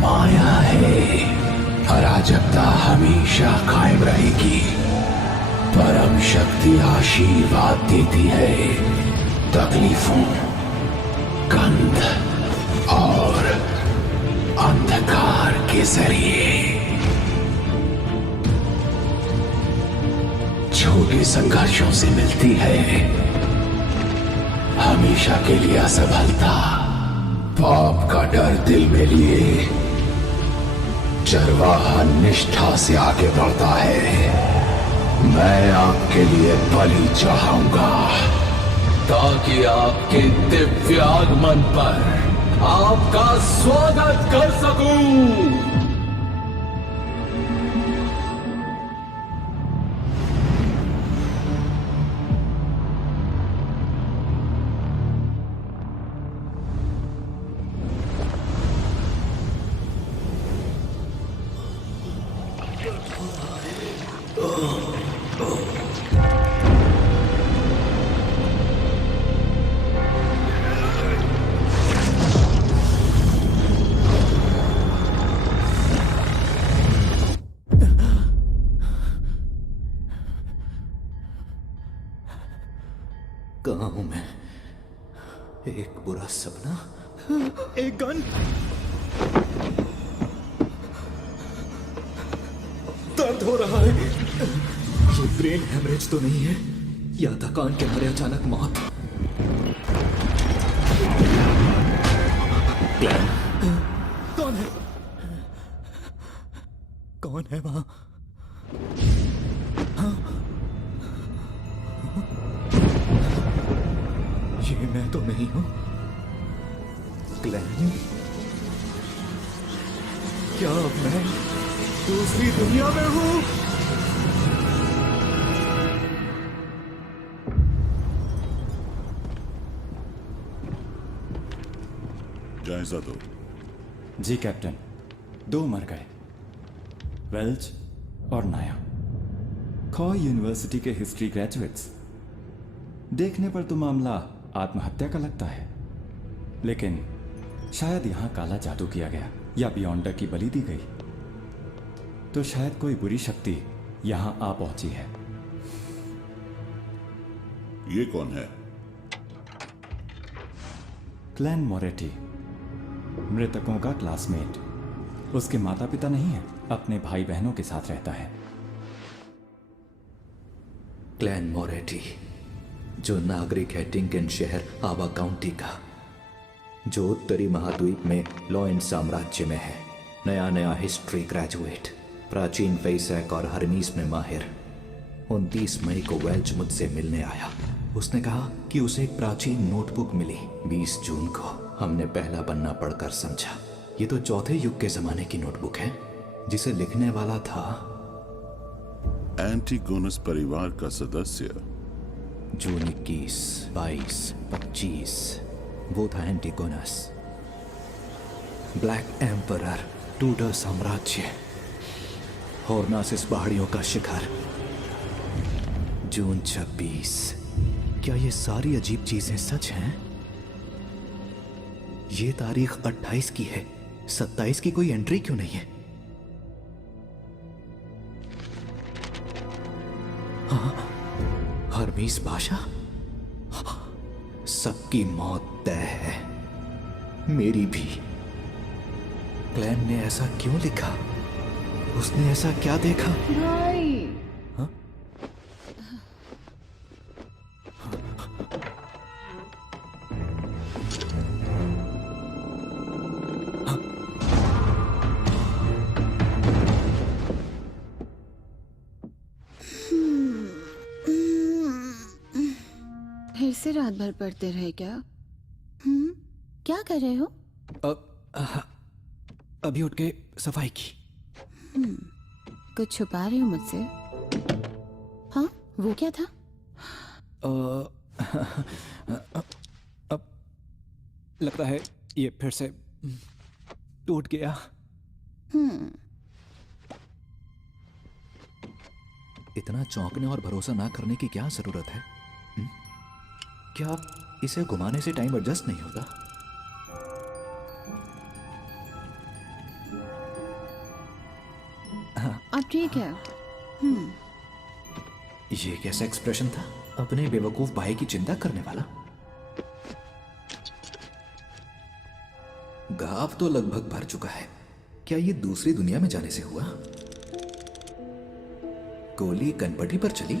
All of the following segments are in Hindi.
माया है। अराजकता हमेशा कायम रहेगी। परम शक्ति आशीर्वाद देती है। तकलीफों, गंध और अंधकार के जरिए। छोटे संघर्षों से मिलती है हमेशा के लिए असफलता। पाप का डर दिल में लिए चरवाहा निष्ठा से आगे बढ़ता है। मैं आपके लिए बलि चढ़ाऊंगा ताकि आपके दिव्य आगमन पर आपका स्वागत कर सकूं। कहाँ हूं मैं? एक बुरा सपना, एक गन, दर्द हो रहा है। ये ब्रेन हेमरेज तो नहीं है या थकान के मारे अचानक मौत? क्लैन, कौन है? कौन है वहां? ये मैं तो नहीं हूं। क्लैन, क्या मैं दूसरी दुनिया में हूं? जायजा दो। जी कैप्टन, 2 मर गए, वेल्च और नाया। खॉ यूनिवर्सिटी के हिस्ट्री ग्रेजुएट्स। देखने पर तो मामला आत्महत्या का लगता है, लेकिन शायद यहां काला जादू किया गया या बियॉन्डर की बलि दी गई। तो शायद कोई बुरी शक्ति यहां आ पहुंची है। ये कौन है? क्लैन मोरेटी, मृतकों का क्लासमेट। उसके माता पिता नहीं है, अपने भाई बहनों के साथ रहता है। क्लैन मोरेटी, जो नागरिक है टिंकन शहर आवा काउंटी का, जो उत्तरी महाद्वीप में लॉयन साम्राज्य में है। नया हिस्ट्री ग्रेजुएट, प्राचीन फेसैक और हरमीस में माहिर। 29 मई को वेल्च मुझसे मिलने आया। उसने कहा कि उसे एक प्राचीन नोटबुक मिली। 20 जून को हमने पहला पन्ना पढ़कर समझा ये तो चौथे युग के जमाने की नोटबुक है, जिसे लिखने वाला था एंटीगोनस परिवार का सदस्य। जून 21, 22, 25 वो था एंटीगोनस। ब्लैक एम्परर, टूडर साम्राज्य, होर्नासिस पहाड़ियों का शिखर। जून 26। क्या ये सारी अजीब चीजें सच हैं? ये तारीख 28 की है, 27 की कोई एंट्री क्यों नहीं है? हाँ, हरमीस भाषा। सबकी मौत तय है, मेरी भी। क्लैन ने ऐसा क्यों लिखा? उसने ऐसा क्या देखा? भाई, हाँ? फिर से रात भर पढ़ते रहे क्या? क्या कर रहे हो? अभी उठ के सफाई की। कुछ छुपा रहे हो मुझसे? हाँ, वो क्या था? अब लगता है ये फिर से टूट गया। इतना चौंकने और भरोसा ना करने की क्या जरूरत है? क्या इसे घुमाने से टाइम एडजस्ट नहीं होता? ठीक है। ये कैसा एक्सप्रेशन था? अपने बेवकूफ भाई की चिंता करने वाला। घाव तो लगभग भर चुका है। क्या ये दूसरी दुनिया में जाने से हुआ? गोली कनपटी पर चली?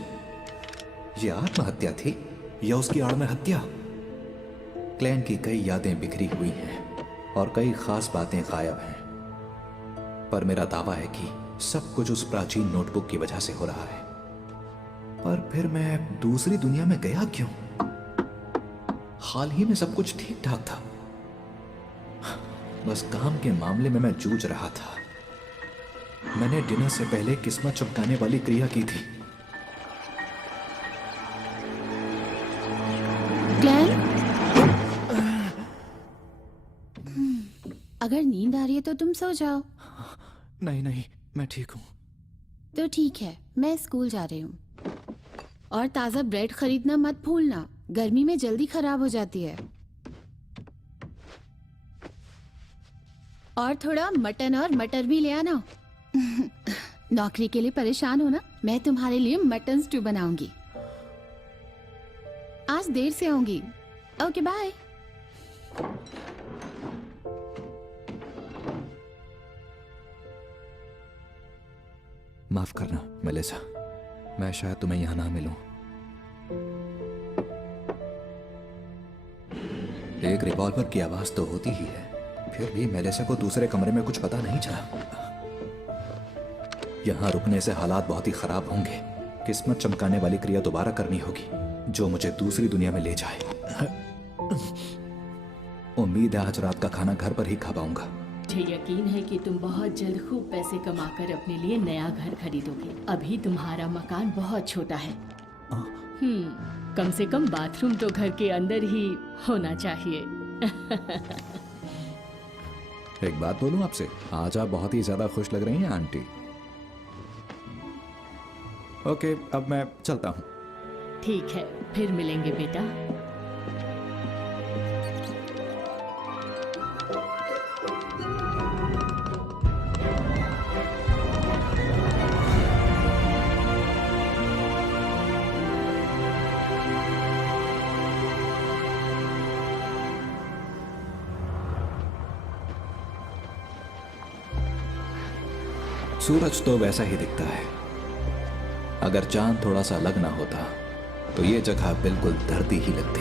ये आत्महत्या थी या उसकी आड़ में हत्या? क्लैन की कई यादें बिखरी हुई हैं और कई खास बातें गायब हैं, पर मेरा दावा है कि सब कुछ उस प्राचीन नोटबुक की वजह से हो रहा है। पर फिर मैं दूसरी दुनिया में गया क्यों? हाल ही में सब कुछ ठीक ठाक था, बस काम के मामले में मैं जूझ रहा था। मैंने डिनर से पहले किस्मत चमकाने वाली क्रिया की थी। ग्लेन, अगर नींद आ रही है तो तुम सो जाओ। नहीं नहीं, मैं ठीक हूं। तो ठीक है, मैं स्कूल जा रही हूँ। और ताज़ा ब्रेड खरीदना मत भूलना, गर्मी में जल्दी खराब हो जाती है। और थोड़ा मटन और मटर भी ले आना। नौकरी के लिए परेशान हो ना? मैं तुम्हारे लिए मटन स्टू बनाऊंगी। आज देर से आऊंगी। Okay bye. माफ करना मेलिसा, मैं शायद तुम्हें यहां ना मिलूं। एक रिवॉल्वर की आवाज तो होती ही है, फिर भी मेलिसा को दूसरे कमरे में कुछ पता नहीं चला। यहां रुकने से हालात बहुत ही खराब होंगे। किस्मत चमकाने वाली क्रिया दोबारा करनी होगी, जो मुझे दूसरी दुनिया में ले जाए। उम्मीद है आज रात का खाना घर पर ही खा पाऊंगा। मुझे यकीन है कि तुम बहुत जल्द खूब पैसे कमाकर अपने लिए नया घर खरीदोगे। अभी तुम्हारा मकान बहुत छोटा है। कम से कम बाथरूम तो घर के अंदर ही होना चाहिए। एक बात बोलूं आपसे, आज आप बहुत ही ज्यादा खुश लग रही हैं आंटी। ओके, अब मैं चलता हूं। ठीक है, फिर मिलेंगे बेटा। सूरज तो वैसा ही दिखता है। अगर चांद थोड़ा सा अलग ना होता तो ये जगह बिल्कुल धरती ही लगती।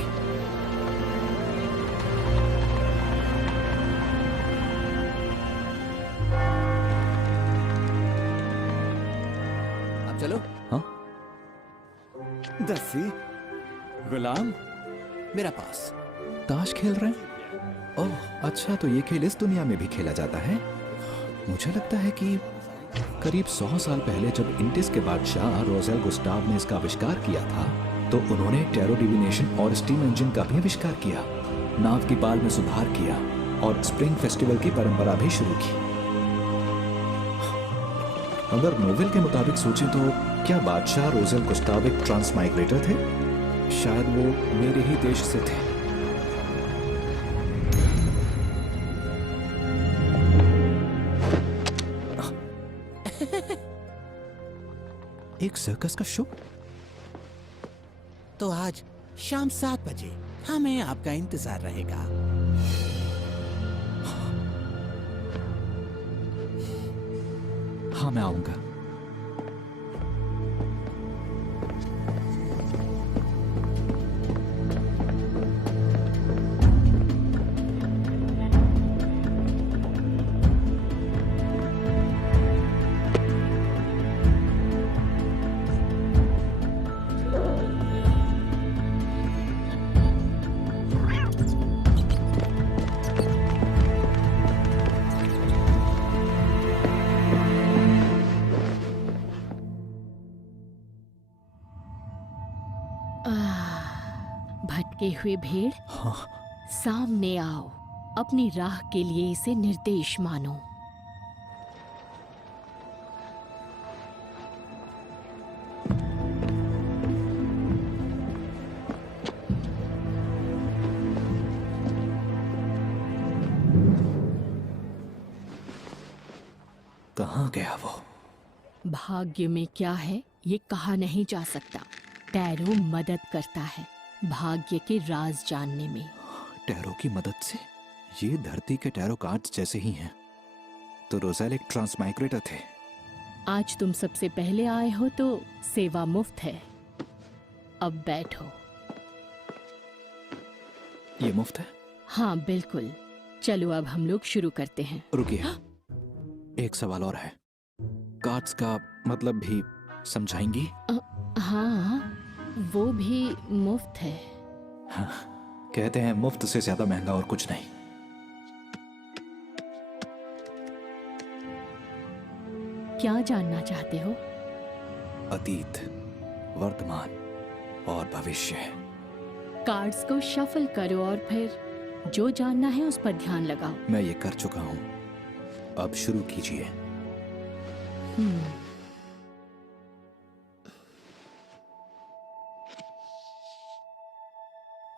अब चलो। हाँ, दस्सी, गुलाम, मेरा पास ताश खेल रहे हैं। ओह अच्छा, तो ये खेल इस दुनिया में भी खेला जाता है। मुझे लगता है कि करीब 100 साल पहले जब इंडिस के बादशाह रोजेल गुस्टाव ने इसका आविष्कार किया था, तो उन्होंने टैरो डिविनेशन और स्टीम इंजन का भी आविष्कार किया, नाव की पाल में सुधार किया और स्प्रिंग फेस्टिवल की परंपरा भी शुरू की। अगर नोवेल के मुताबिक सोचें तो क्या बादशाह रोजेल गुस्टाव एक ट्रांस माइग्रेटर थे? शायद वो मेरे ही देश से थे। एक सर्कस का शो? तो आज शाम 7 बजे हमें आपका इंतजार रहेगा। हाँ, मैं आऊंगा। भटके हुए भेड़, सामने आओ। अपनी राह के लिए इसे निर्देश मानो। कहाँ गया वो? भाग्य में क्या है ये कहा नहीं जा सकता। टैरो मदद करता है भाग्य के राज जानने में। टैरो की मदद से? ये धरती के टैरो कार्ड्स जैसे ही हैं। तो रोज़ेल एक ट्रांसमाइग्रेटर थे। आज तुम सबसे पहले आए हो तो सेवा मुफ्त है। अब बैठो। ये मुफ्त है? हाँ बिल्कुल। चलो अब हम लोग शुरू करते हैं। रुकिए, एक सवाल और है। कार्ड्स का मतलब भी समझाएंगी? हाँ, वो भी मुफ्त है। कहते हैं मुफ्त से ज्यादा महंगा और कुछ नहीं। क्या जानना चाहते हो? अतीत, वर्तमान और भविष्य। कार्ड्स को शफल करो और फिर जो जानना है उस पर ध्यान लगाओ। मैं ये कर चुका हूं, अब शुरू कीजिए।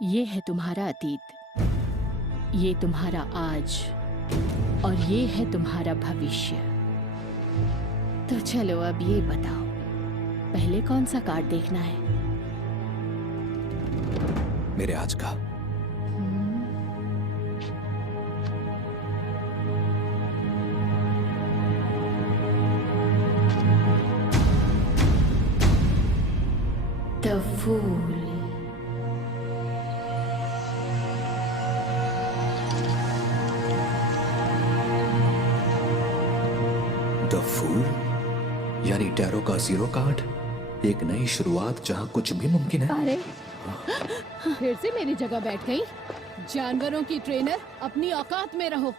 ये है तुम्हारा अतीत, ये तुम्हारा आज और ये है तुम्हारा भविष्य। तो चलो अब ये बताओ, पहले कौन सा कार्ड देखना है? मेरे आज का। The fool. द फूल यानी टैरो का जीरो कार्ड। एक नई शुरुआत जहां कुछ भी मुमकिन है। अरे फिर से मेरी जगह बैठ गई। जानवरों की ट्रेनर, अपनी औकात में रहो।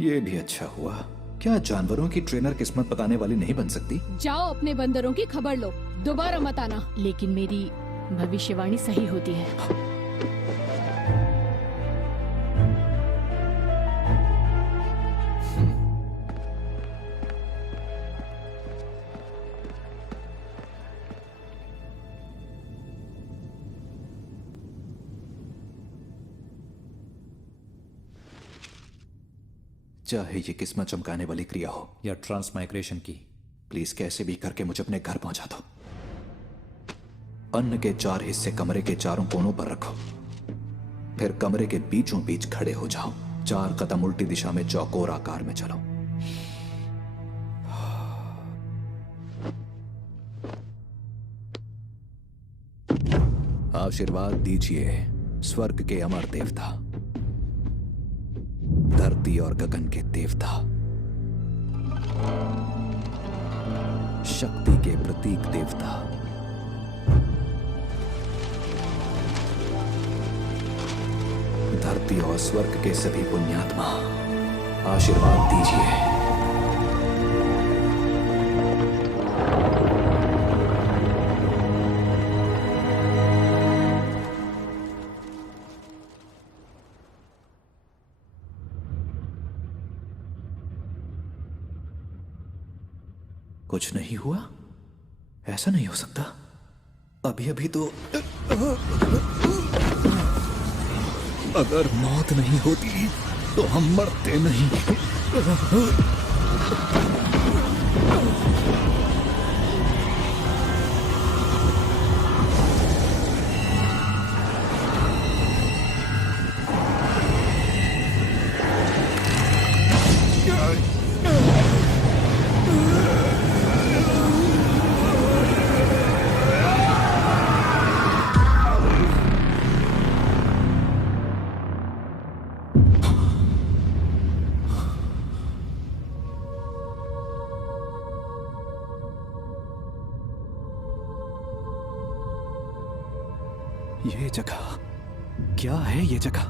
ये भी अच्छा हुआ। क्या जानवरों की ट्रेनर किस्मत बताने वाली नहीं बन सकती? जाओ अपने बंदरों की खबर लो, दोबारा मत आना। लेकिन मेरी भविष्यवाणी सही होती है। चाहे ये किस्मत चमकाने वाली क्रिया हो या ट्रांसमाइग्रेशन की, प्लीज कैसे भी करके मुझे अपने घर पहुंचा दो। अन्न के 4 हिस्से कमरे के चारों कोनों पर रखो, फिर कमरे के बीचों बीच खड़े हो जाओ। 4 कदम उल्टी दिशा में चौकोर आकार में चलो। आशीर्वाद दीजिए स्वर्ग के अमर देवता, धरती और गगन के देवता, शक्ति के प्रतीक देवता, धरती और स्वर्ग के सभी पुण्यात्मा, आशीर्वाद दीजिए। कुछ नहीं हुआ? ऐसा नहीं हो सकता। अभी अभी तो अगर मौत नहीं होती तो हम मरते नहीं। ये जगह क्या है? ये जगह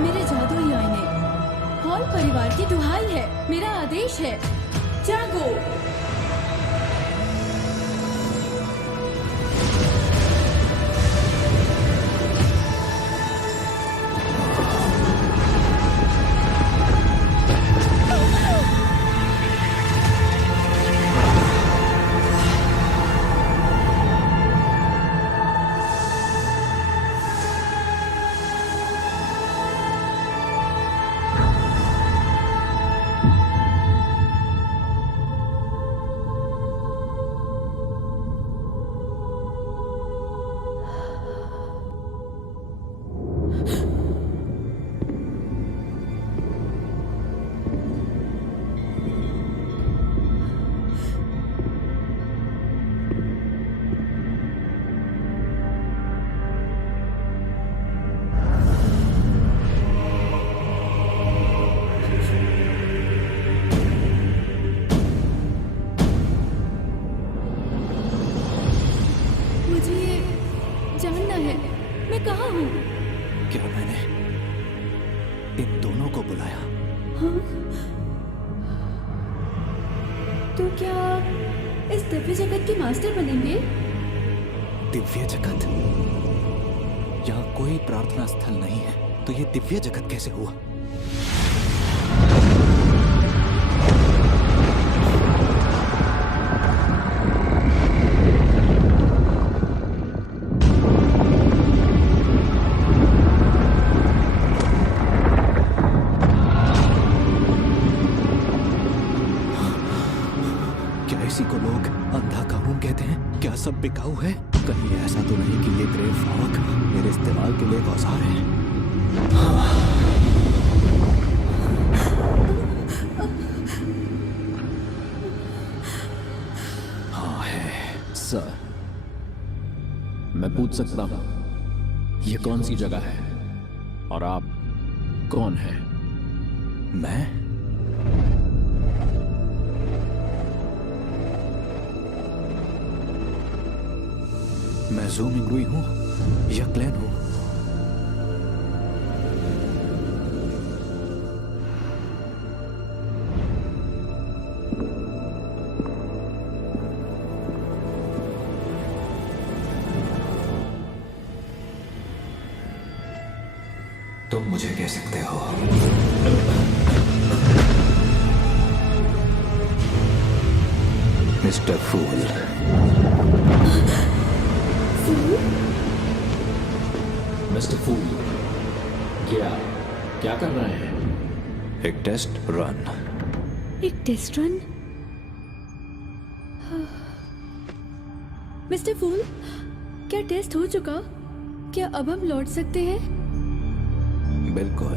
मेरे जादुई आईने, हॉल परिवार की दुहाई है, मेरा आदेश है, जागो। हूँ। क्या मैंने इन दोनों को बुलाया? तो क्या आप इस दिव्य जगत के मास्टर बनेंगे? दिव्य जगत? यहाँ कोई प्रार्थना स्थल नहीं है, तो ये दिव्य जगत कैसे हुआ? क्या इसी को लोग अंधा कानून कहते हैं? क्या सब बिकाऊ है? कहीं ऐसा तो नहीं कि ये ग्रे फॉग मेरे इस्तेमाल के लिए एक औजार है? हाँ है। सर, मैं पूछ सकता हूं ये कौन सी जगह है और आप कौन हैं? मैं? मैं ज़ू मिंगरुई हूँ या क्लैन हूँ? तुम मुझे कह सकते हो। मिस्टर फूल। मिस्टर फूल, क्या कर रहे हैं? एक टेस्ट रन। एक टेस्ट रन? मिस्टर फूल, क्या टेस्ट हो चुका? क्या अब हम लौट सकते हैं? बिल्कुल,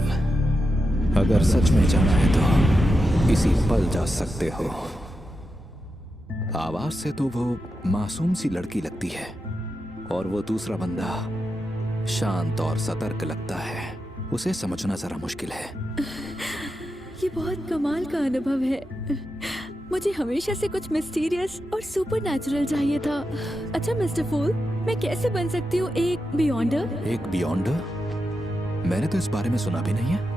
अगर सच में जाना है तो इसी पल जा सकते हो। आवाज से तो वो मासूम सी लड़की लगती है, और वो दूसरा बंदा शांत और सतर्क लगता है। उसे समझना जरा मुश्किल है। ये बहुत कमाल का अनुभव है। मुझे हमेशा से कुछ मिस्टीरियस और सुपरनैचुरल चाहिए था। अच्छा मिस्टर फूल, मैं कैसे बन सकती हूँ एक बियॉन्डर? एक बियॉन्डर? मैंने तो इस बारे में सुना भी नहीं है।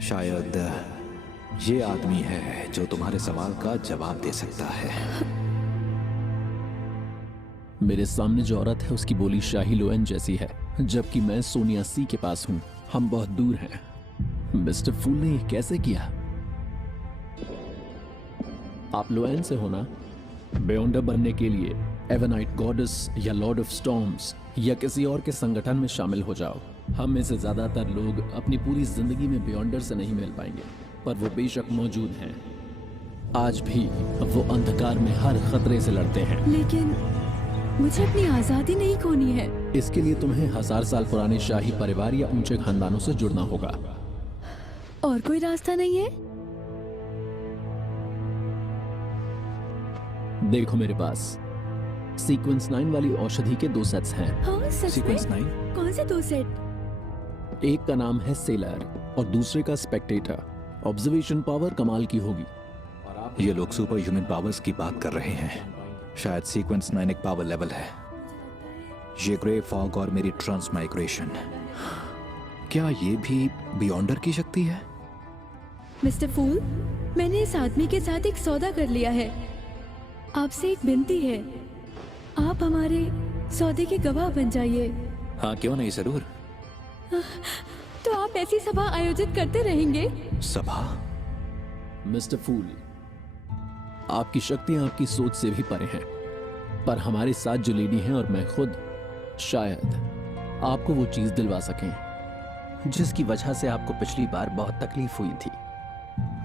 शायद ये आदमी है जो तुम्हारे सवाल का जवाब दे सकता है। मेरे सामने जो औरत है उसकी बोली शाही लोएन जैसी है, जबकि मैं सोनिया सी के पास हूं। हम बहुत दूर हैं। मिस्टर फूल ने ये कैसे किया? आप लोएन से होना। बियॉन्डर बनने के लिए एवनाइट गॉडेस या लॉर्ड ऑफ स्टॉर्म्स या किसी और के संगठन में शामिल हो जाओ। हम में से ज्यादातर लोग अपनी पूरी जिंदगी में बियॉन्डर से नहीं मिल पाएंगे, पर वो बेशक मौजूद हैं। आज भी वो अंधकार में हर खतरे से लड़ते हैं। लेकिन मुझे अपनी आजादी नहीं खोनी है। इसके लिए तुम्हें 1000 साल पुराने शाही परिवार या ऊंचे खानदानों से जुड़ना होगा। और कोई रास्ता नहीं है? देखो मेरे पास सीक्वेंस 9 वाली औषधि के 2 सेट्स हैं। हाँ सच सीक्वेंस में? 9? कौन से 2 सेट? एक का नाम है सेलर और दूसरे का स्पेक्टेटर। ऑब्जर्वेशन पावर कमाल की होगी। ये लोग सुपर ह्यूमन पावर्स की बात कर रहे हैं। शायद सीक्वेंस 9 एक पावर लेवल है। ये ग्रे फॉग और मेरी ट्रांसमाइग्रेशन, क्या ये भी बियॉन्डर की शक्ति है? मिस्टर फूल, मैंने इस आदमी के साथ एक सौदा कर लिया है। आपसे एक विनती है, आप हमारे सौदे के गवाह बन जाइए। हाँ क्यों नहीं, जरूर। तो आप ऐसी सभा आयोजित करते रहेंगे? सभा? मिस्टर फूल, आपकी शक्तियां आपकी सोच से भी परे हैं, पर हमारे साथ जो लेडी हैं और मैं खुद शायद आपको वो चीज दिलवा सकें जिसकी वजह से आपको पिछली बार बहुत तकलीफ हुई थी।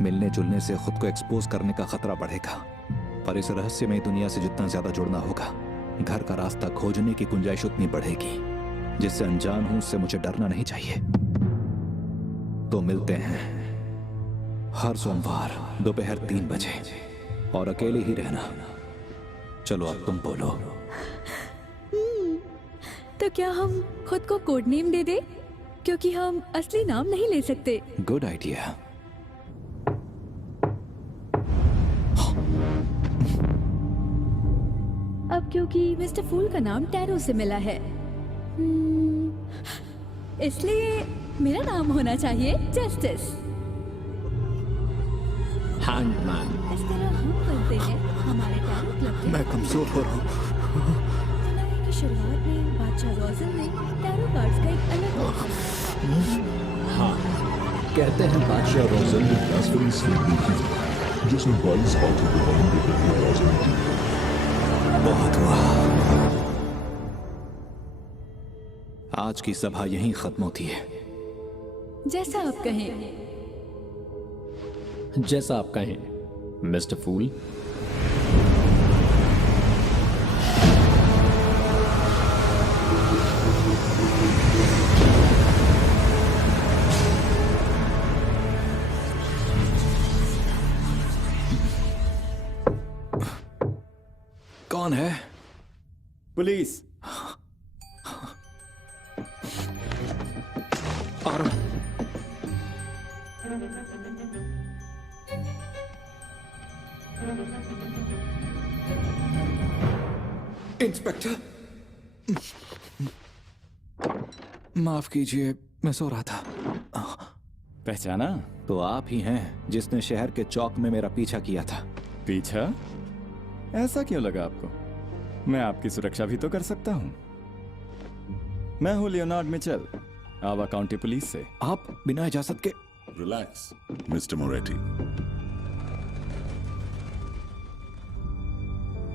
मिलने जुलने से खुद को एक्सपोज करने का खतरा बढ़ेगा, पर इस रहस्यमय दुनिया से जितना ज्यादा जुड़ना होगा, घर का रास्ता खोजने की गुंजाइश उतनी बढ़ेगी। जिससे अनजान हूं उससे मुझे डरना नहीं चाहिए। तो मिलते हैं हर सोमवार दोपहर 3 बजे, और अकेले ही रहना। चलो अब तुम बोलो। तो क्या हम खुद को कोड नेम दे दे, क्योंकि हम असली नाम नहीं ले सकते। Good idea. अब क्योंकि मिस्टर फूल का नाम टैरो से मिला है। इसलिए मेरा नाम होना चाहिए जस्टिस। हैंगमैन। इस तरह हम बनते हैं हमारे टैरो क्लब के। मैं कमजोर हो रहा हूँ। की शुरुआत में बादशाह रोजन ने टैरो कार्ड्स का एक अलग रूप बनाया था। हाँ, कहते हैं बादशाह रोजन जिसने 22 बातों के बारे में बहुत हुआ। आज की सभा यहीं खत्म होती है। जैसा आप कहें। जैसा आप कहें, मिस्टर फूल। कौन है? पुलिस। आ रहा हूं। इंस्पेक्टर, माफ कीजिए, मैं सो रहा था। पहचाना? तो आप ही हैं जिसने शहर के चौक में मेरा पीछा किया था। पीछा? ऐसा क्यों लगा आपको? मैं आपकी सुरक्षा भी तो कर सकता हूं। मैं हूं लियोनार्ड मिचेल, आवा काउंटी पुलिस से। आप बिना इजाजत के? रिलैक्स मिस्टर मोरेटी,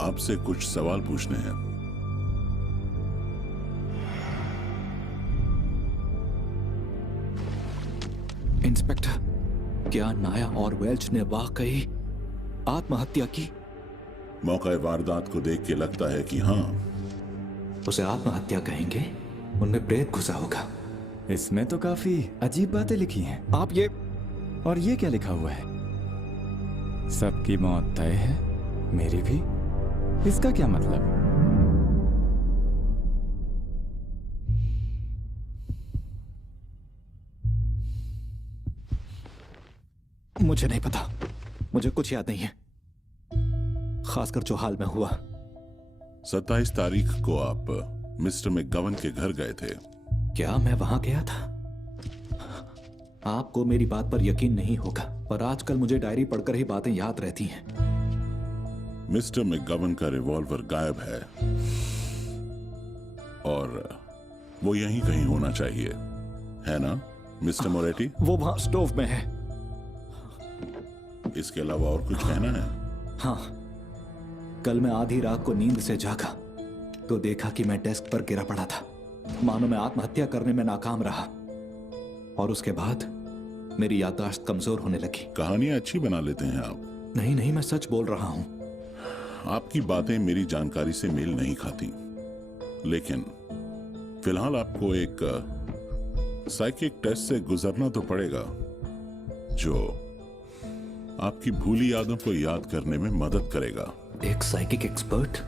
आपसे कुछ सवाल पूछने हैं। इंस्पेक्टर, क्या नाया और वेल्च ने वाकई आत्महत्या की? मौका वारदात को देख के लगता है कि हाँ। उसे आत्महत्या कहेंगे? उनमें प्रेत घुसा होगा। इसमें तो काफी अजीब बातें लिखी हैं। आप ये और ये क्या लिखा हुआ है? सबकी मौत तय है, मेरी भी। इसका क्या मतलब? मुझे नहीं पता, मुझे कुछ याद नहीं है, खासकर जो हाल में हुआ। 27 तारीख को आप मिस्टर मैकगवन के घर गए थे। क्या मैं वहां गया था? आपको मेरी बात पर यकीन नहीं होगा, पर आजकल मुझे डायरी पढ़कर ही बातें याद रहती हैं। मिस्टर मैकगवन का रिवॉल्वर गायब है और वो यहीं कहीं होना चाहिए, है ना मिस्टर मोरेटी? वो वहां स्टोव में है। इसके अलावा और कुछ कहना है? हाँ, कल मैं आधी रात को नींद से जागा तो देखा कि मैं डेस्क पर गिरा पड़ा था, मानो मैं आत्महत्या करने में नाकाम रहा। और उसके बाद मेरी याददाश्त कमजोर होने लगी। कहानियां अच्छी बना लेते हैं आप। नहीं नहीं, मैं सच बोल रहा हूं। आपकी बातें मेरी जानकारी से मेल नहीं खाती, लेकिन फिलहाल आपको एक साइकिक टेस्ट से गुजरना तो पड़ेगा जो आपकी भूली यादों को याद करने में मदद करेगा। एक साइकिक एक्सपर्ट?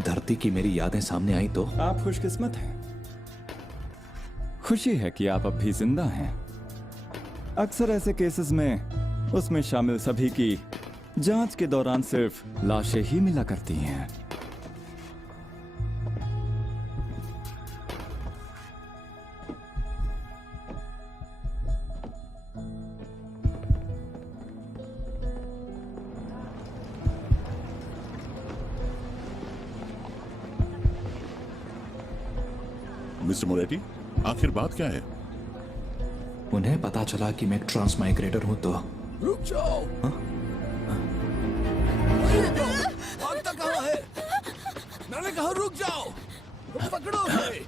धरती की मेरी यादें सामने आई तो? आप खुशकिस्मत हैं। खुशी है कि आप अब भी जिंदा हैं। अक्सर ऐसे केसेस में उसमें शामिल सभी की जांच के दौरान सिर्फ लाशें ही मिला करती हैं। मिस्टर मोरेटी, आखिर बात क्या है? उन्हें पता चला कि मैं एक ट्रांसमाइग्रेटर हूं तो। रुक जाओ। भागता कहाँ है? मैंने कहा रुक जाओ। पकड़ो उसे।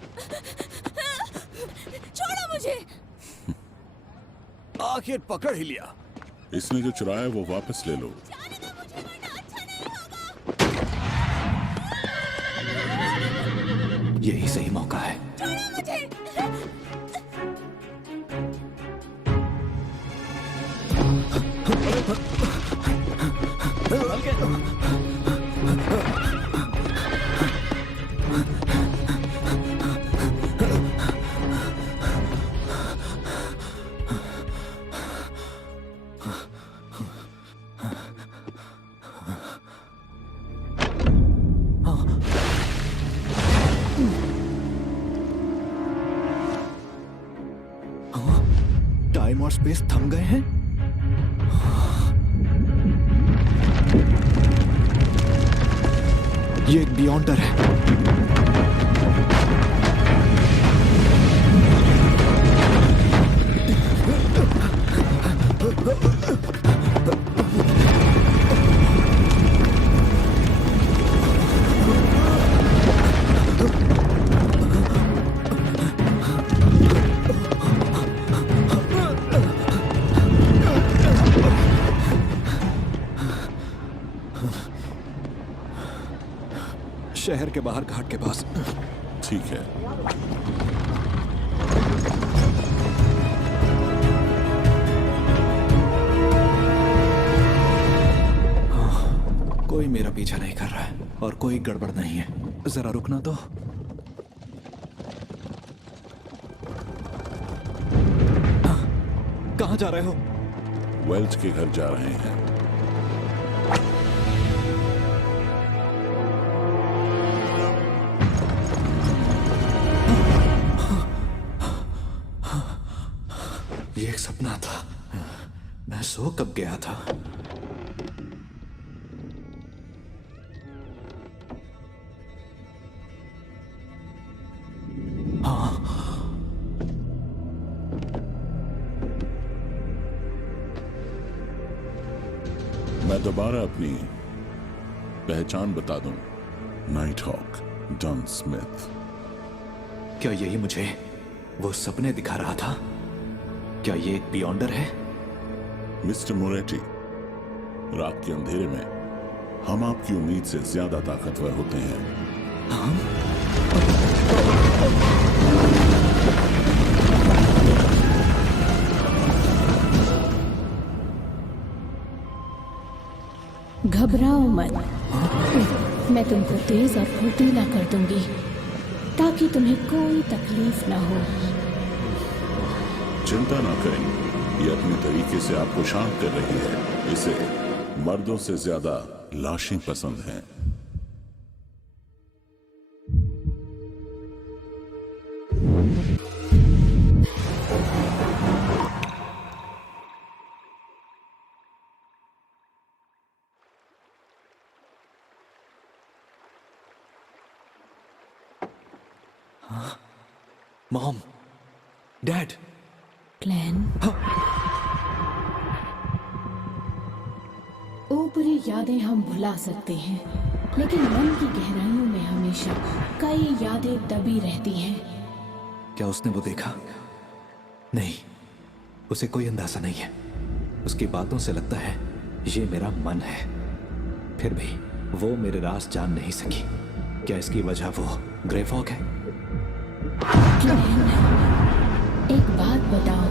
छोड़ो मुझे। आखिर पकड़ ही लिया। इसने जो चुराया है वो वापस ले लो। यही सही मौका है। स्पेस थम गए हैं। ये एक बियॉन्डर है। शहर के बाहर घाट के पास। ठीक है। कोई मेरा पीछा नहीं कर रहा है और कोई गड़बड़ नहीं है। जरा रुकना तो। कहाँ जा रहे हो? वेल्च के घर जा रहे हैं। ये एक सपना था। मैं सो कब गया था? मैं दोबारा अपनी पहचान बता दूं। Night hawk Dunn Smith. क्या यही मुझे वो सपने दिखा रहा था? क्या ये एक बियॉन्डर है? मिस्टर मोरेटी, रात के अंधेरे में हम आपकी उम्मीद से ज्यादा ताकतवर होते हैं। घबराओ मत, मैं तुमको तेज और फुर्तीला कर दूंगी ताकि तुम्हें कोई तकलीफ ना हो। चिंता ना करें, ये अपने तरीके से आपको शांत कर रही है। इसे मर्दों से ज्यादा लाशें पसंद हैं। Mom, dad. ग्लेन, ऊपरी यादें हम भुला सकते हैं, लेकिन मन की गहराइयों में हमेशा कई यादें दबी रहती हैं। क्या उसने वो देखा? नहीं, उसे कोई अंदाजा नहीं है। उसकी बातों से लगता है ये मेरा मन है। फिर भी वो मेरे राज जान नहीं सकी। क्या इसकी वजह वो ग्रे फॉग है? एक बात बताओ,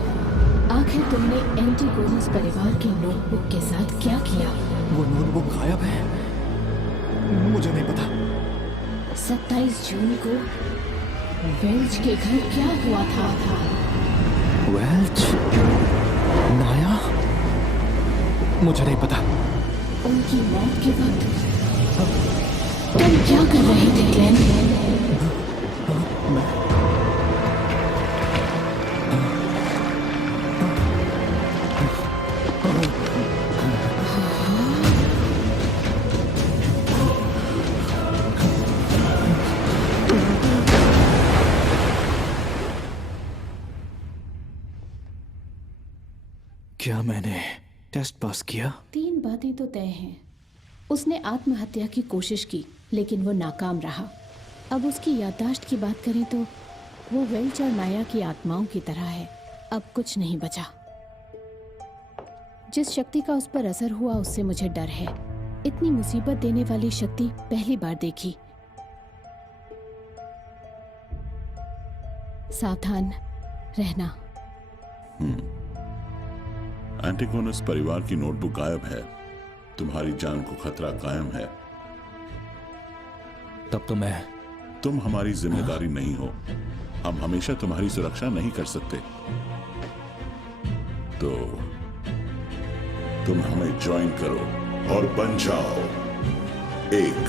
आखिर तुमने एंटीगोनस परिवार की नोटबुक के साथ क्या किया? वो नोटबुक गायब है। मुझे नहीं पता। 27 जून को वेल्च के घर क्या हुआ था? वेल्च? नाया? मुझे नहीं पता। उनकी मौत के वक्त तुम क्या कर रहे थे ग्लेन? क्या मैंने टेस्ट पास किया? 3 बातें तो तय हैं। उसने आत्महत्या की कोशिश की, लेकिन वो नाकाम रहा। अब उसकी याददाश्त की बात करें तो वो वेल्च और नाया की आत्माओं की तरह है। अब कुछ नहीं बचा। जिस शक्ति का उस पर असर हुआ उससे मुझे डर है। इतनी मुसीबत देने वाली शक्ति पहली बार देखी। सावधान रहना। एंटीगोनस परिवार की नोटबुक गायब है। तुम्हारी जान को खतरा कायम है। तब तो तुम हमारी जिम्मेदारी नहीं हो। हम हमेशा तुम्हारी सुरक्षा नहीं कर सकते। तो तुम हमें ज्वाइन करो और बन जाओ एक